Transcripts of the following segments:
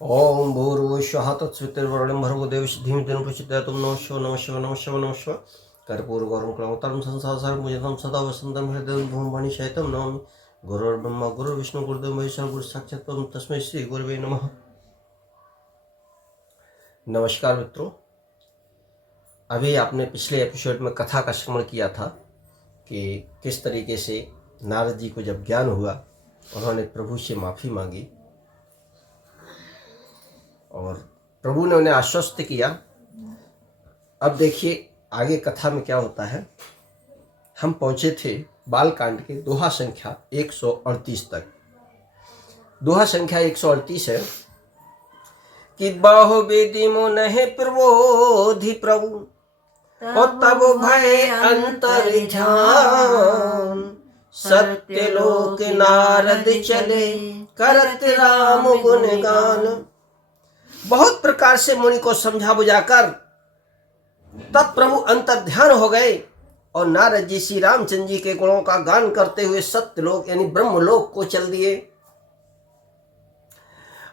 ओम भूर्भुवस्वः तत्सवितुर्वरेण्यं भर्गो देवस्य धीमहि तन्नो प्रचोदयात्। नमः शिवाय नमः शिवाय नमः शिवाय नमः शिवाय। कर्पूरगौरं क्लौतरं संसारसारं भुजगं सदा वसन्तं हृदयं भूममणिशयितं नमामि। गुरुर्ब्रह्मा गुरुर्विष्णु गुरुदेवो महेश्वरः गुरुसाक्षात् परं तस्मै श्री गुरवे नमः। नमस्कार मित्रों, अभी आपने पिछले एपिसोड में कथा का श्रवण किया था कि किस तरीके से नारद जी को जब ज्ञान हुआ उन्होंने प्रभु से माफ़ी मांगी और प्रभु ने उन्हें आश्वस्त किया। अब देखिए आगे कथा में क्या होता है। हम पहुंचे थे बालकांड के दोहा संख्या 138 तक। दोहा संख्या 138 है कि बहुविधि मुनहि प्रबोधि प्रभु और तब भय अंतर ध्यान। सत्यलोक नारद चले करत राम गुणगान। बहुत प्रकार से मुनि को समझा बुझाकर तब प्रभु अंतर ध्यान हो गए और नारद जी श्री रामचंद्र जी के गुणों का गान करते हुए सत्यलोक यानी ब्रह्मलोक को चल दिए।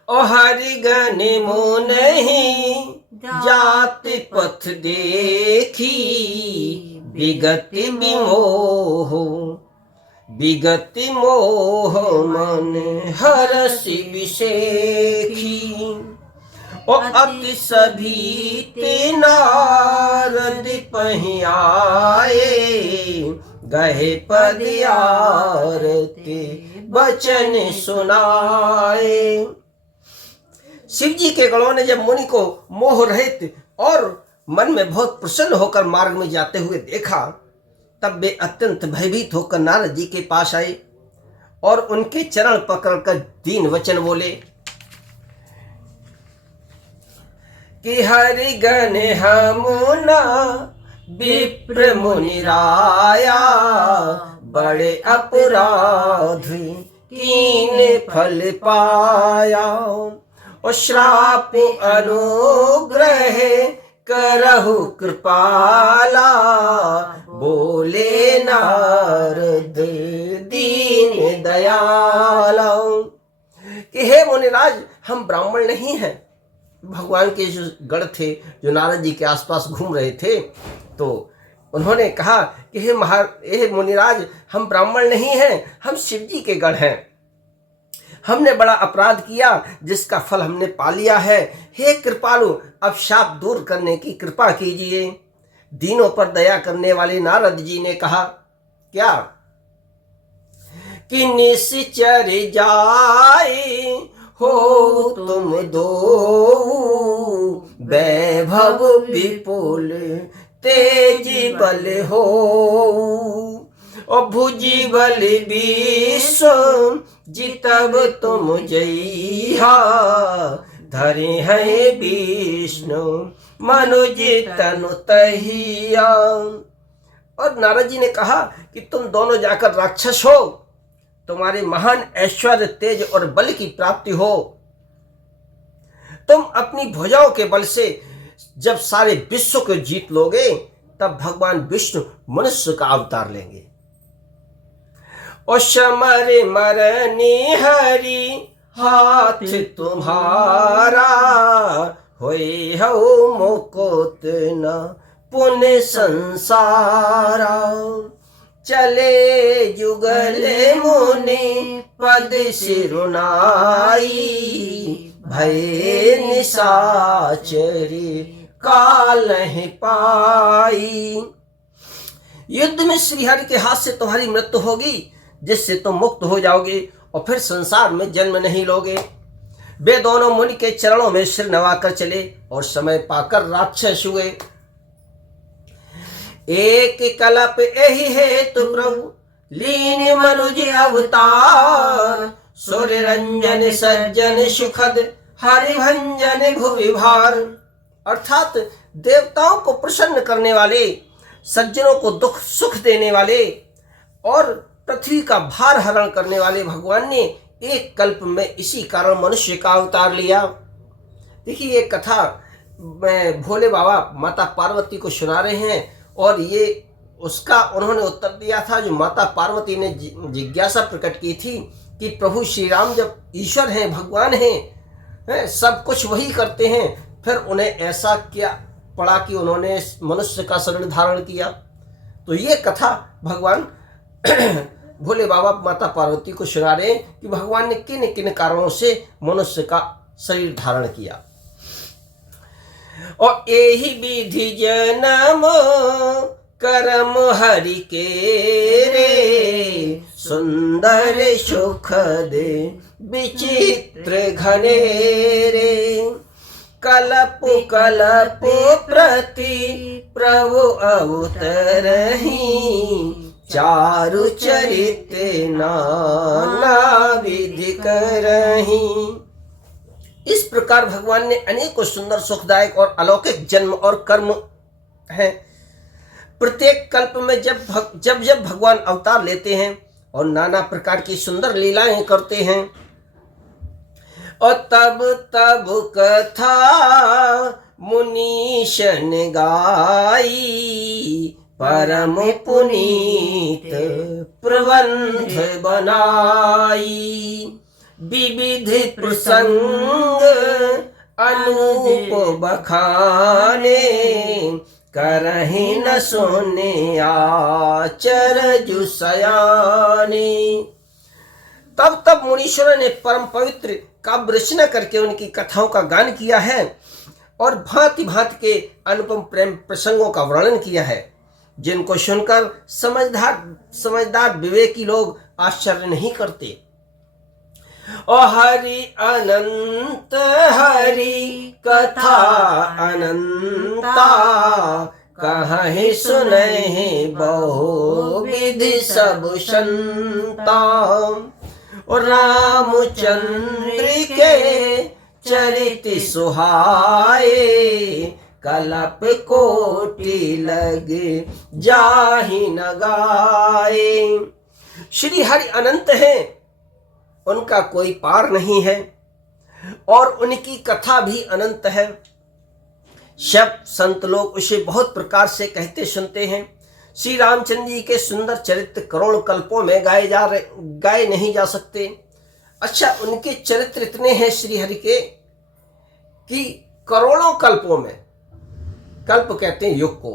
ओ हरि गण मोनहि जाति पथ देखी विगति मोह मन हरसि विषेखी। ओ अति सभी ते नारद पहि आए गहे पद आरती बचन सुनाए। शिव जी के गणों ने जब मुनि को मोह रहित और मन में बहुत प्रसन्न होकर मार्ग में जाते हुए देखा तब वे अत्यंत भयभीत होकर नारद जी के पास आए और उनके चरण पकड़कर दीन वचन बोले कि हरि गण हमुना विप्र मुनि राया बड़े अपराध कीने फल पाया। और श्राप अनुग्रह करहु कृपाला बोले नारद दीन दयाला। कि हे मुनिराज, हम ब्राह्मण नहीं हैं। भगवान के जो गण थे जो नारद जी के आसपास घूम रहे थे तो उन्होंने कहा कि हे मुनिराज, हम ब्राह्मण नहीं हैं, हम शिव जी के गण हैं। हमने बड़ा अपराध किया जिसका फल हमने पा लिया है। हे कृपालु, अब शाप दूर करने की कृपा कीजिए। दीनों पर दया करने वाले नारद जी ने कहा क्या कि निश्चर जाए हो तुम दो वैभव विपुल तेज बल हो। और भुजी बल विश्व जितब तुम जइहा धरे हैं विष्णु मनुज तनु तहिया। और नारद जी ने कहा कि तुम दोनों जाकर राक्षस हो, तुम्हारे महान ऐश्वर्य तेज और बल की प्राप्ति हो। तुम अपनी भुजाओं के बल से जब सारे विश्व को जीत लोगे तब भगवान विष्णु मनुष्य का अवतार लेंगे। और समर मरनी हरि हाथ तुम्हारा होए हो मुकुत न पुण्य संसारा। चले जुगले मुनि पद सिरुनाई भय निशाचरी कालहि पाई। युद्ध में श्रीहरि के हाथ से तुम्हारी मृत्यु होगी जिससे तुम मुक्त हो जाओगे और फिर संसार में जन्म नहीं लोगे। वे दोनों मुनि के चरणों में सिर नवाकर चले और समय पाकर राक्षस हुए। एक कल्प यही हेतु प्रभु लीन मनुज अवतार। सूर्य रंजन सज्जन सुखद हरिभंजन भुवि भार। अर्थात देवताओं को प्रसन्न करने वाले, सज्जनों को दुख सुख देने वाले और पृथ्वी का भार हरण करने वाले भगवान ने एक कल्प में इसी कारण मनुष्य का अवतार लिया। देखिए ये कथा भोले बाबा माता पार्वती को सुना रहे हैं और ये उसका उन्होंने उत्तर दिया था जो माता पार्वती ने जिज्ञासा प्रकट की थी कि प्रभु श्री राम जब ईश्वर हैं, भगवान हैं, सब कुछ वही करते हैं, फिर उन्हें ऐसा क्या पड़ा कि उन्होंने मनुष्य का शरीर धारण किया। तो ये कथा भगवान भोले बाबा माता पार्वती को सुना रहे कि भगवान ने किन किन कारणों से मनुष्य का शरीर धारण किया। और यही विधि जन्म कर्म हरि के रे, सुंदर सुख दे विचित्र घने रे, कलप कलप प्रति प्रभु अवतरहि, चारु चरित्र नाना विधि करहि। इस प्रकार भगवान ने अनेकों सुंदर सुखदायक और अलौकिक जन्म और कर्म हैं। प्रत्येक कल्प में जब भगवान अवतार लेते हैं और नाना प्रकार की सुंदर लीलाएं करते हैं, और तब तब कथा मुनीशन गाई, परम पुनीत प्रबंध बनाई, विविध प्रसंग अनूप बखाने, करहि न सोने आचरजु सयाने। तब तब मुनीश्वरों ने परम पवित्र काव्य रचना करके उनकी कथाओं का गान किया है और भांति भांति के अनुपम प्रेम प्रसंगों का वर्णन किया है, जिनको सुनकर समझदार विवेकी लोग आश्चर्य नहीं करते। और हरि अनंत हरि कथा अनंता, कहीं सुनहि बहु विधि सब संता। और रामचंद्र के चरित सुहाए, कलप कोटि लगे जाहि न गाए। श्री हरि अनंत हैं, उनका कोई पार नहीं है, और उनकी कथा भी अनंत है। सब संत लोग उसे बहुत प्रकार से कहते सुनते हैं। श्री रामचंद्र जी के सुंदर चरित्र करोड़ कल्पों में गाए नहीं जा सकते। अच्छा, उनके चरित्र इतने हैं श्री हरि के कि करोड़ों कल्पों में, कल्प कहते हैं युग को,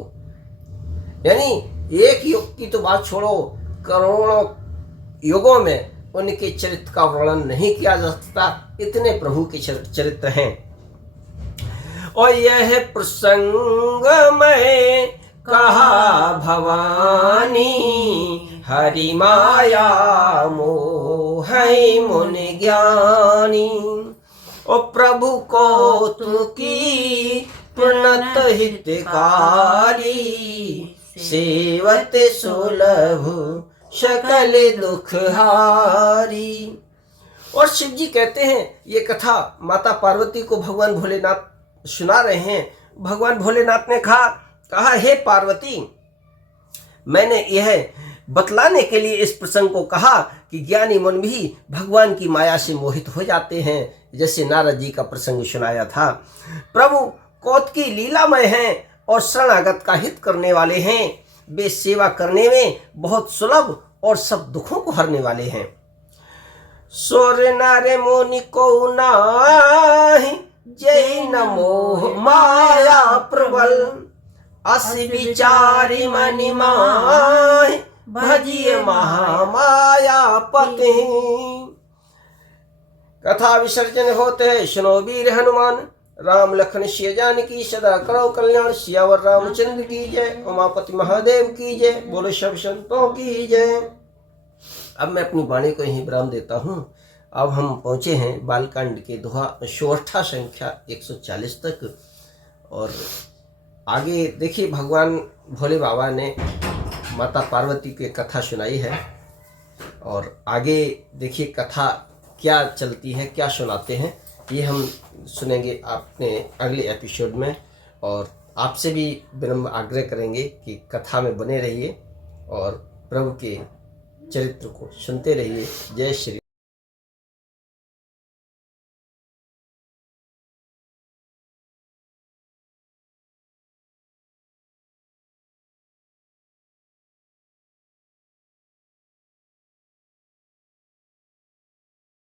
यानी एक युग की तो बात छोड़ो, करोड़ों युगों में उनके चरित्र का वर्णन नहीं किया जा सकता, इतने प्रभु के चरित्र हैं। और यह प्रसंग में कहा भवानी, हरि माया मोह मुनि ज्ञानी। और प्रभु को तुकी प्रणत हितकारी, सेवत सुलभ सकल दुख हारी। और शिव जी कहते हैं, ये कथा माता पार्वती को भगवान भोलेनाथ सुना रहे हैं। भगवान भोलेनाथ ने कहा हे पार्वती, मैंने यह बतलाने के लिए इस प्रसंग को कहा कि ज्ञानी मन भी भगवान की माया से मोहित हो जाते हैं, जैसे नारद जी का प्रसंग सुनाया था। प्रभु कौतकी लीलामय हैं और शरणागत का हित करने वाले हैं। वे सेवा करने में बहुत सुलभ और सब दुखों को हरने वाले हैं। सोर नारे मोनि को नाही, जय न मोह माया प्रबल, असि विचारी मनि माहि, भजिए महामाया पति। कथा विसर्जन होते हैं, सुनो वीर हनुमान, राम लखन सिया जानकी सदा करो कल्याण। सियावर रामचंद्र की जय, उमापति महादेव की जय, बोलो सब संतों की जय। अब मैं अपनी वाणी को यहीं विराम देता हूँ। अब हम पहुँचे हैं बालकांड के दोहा षोडशा संख्या 140 तक। और आगे देखिए, भगवान भोले बाबा ने माता पार्वती की कथा सुनाई है, और आगे देखिए कथा क्या चलती है, क्या सुनाते हैं, ये हम सुनेंगे अपने अगले एपिसोड में। और आपसे भी विनम्र आग्रह करेंगे कि कथा में बने रहिए और प्रभु के चरित्र को सुनते रहिए। जय श्री